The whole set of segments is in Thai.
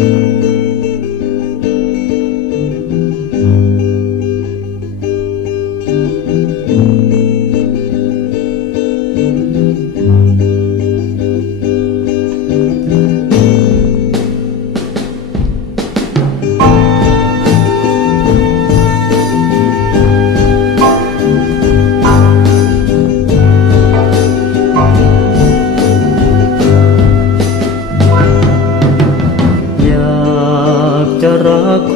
อย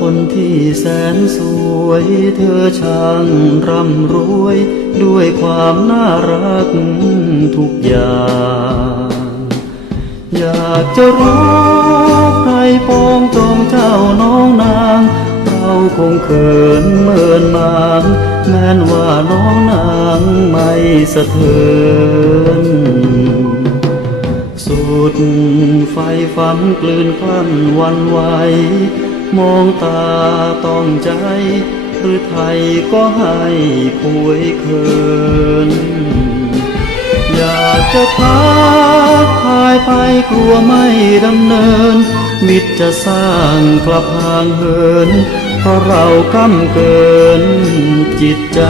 คนที่แสนสวย เธอช่างร่ำรวย ด้วยความน่ารักทุกอย่าง อยากจะรู้ใครปองจองเจ้าน้องนาง เราคงเขินเมินมางแม้นว่าน้องนางไม่สะเทือนสุดไฟฝันกลืนกลั้นวันไหว มองตาต้องใจ หรือไทยก็ให้ป่วยเคิน อยากจะทักทายไปกลัวไม่ดำเนิน มิตรจะสร้างกลับห่างเหิน เพราะเรากำเกินจิตใจ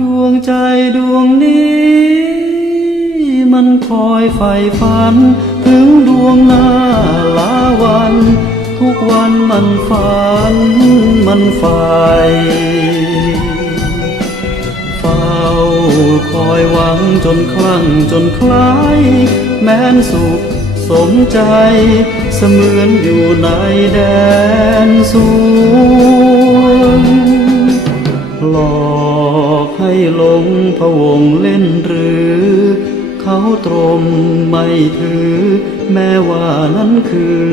ดวงใจดวงนี้ มันคอยใฝ่ฝัน ถึงดวงหน้าลาวัน ทุกวันมันฝันมันใฝ่เฝ้าคอยหวังจนคลั่งจนคล้าย แม้นสุขสมใจ เสมือนอยู่ในแดนสวงหลอกให้หลงพะวงเล่นหรือ เขาตรมไม่ถือ แม้ว่านั้นคือ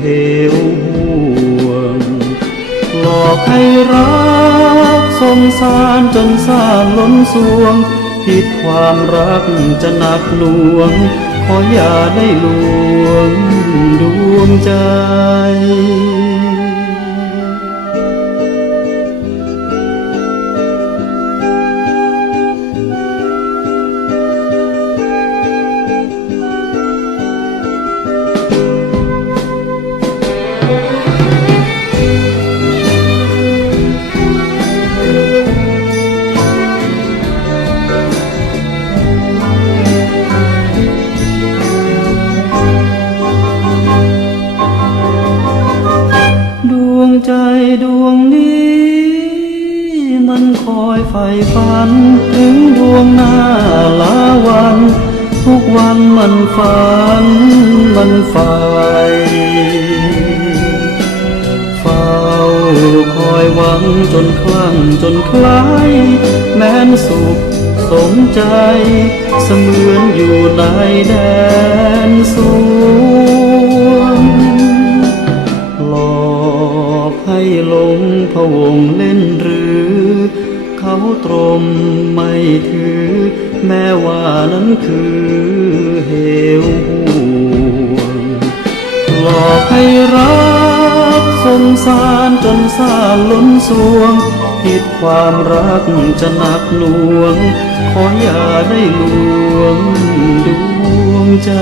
เหวห่วง หลอกให้รักสงสารจนสร้างล้นสวง ผิดความรักจะหนักหน่วง ขออย่าได้ลวงดวงใจ ดวงนี้ มันคอยใฝ่ฝัน ถึงดวงหน้าลาวัน ทุกวันมันฝัน มันใฝ่เฝ้าคอยหวังจนคลั่งจนคล้าย แม้นสุขสมใจ เสมือนอยู่ในแดนสว มไม่ถือ แม้ว่านั้นคือเหวห่วงหลอกให้รักสงสารจนสารล้นสวง ผิดความรักจะหนักหน่วง ขออย่าได้ลวงดวงใจ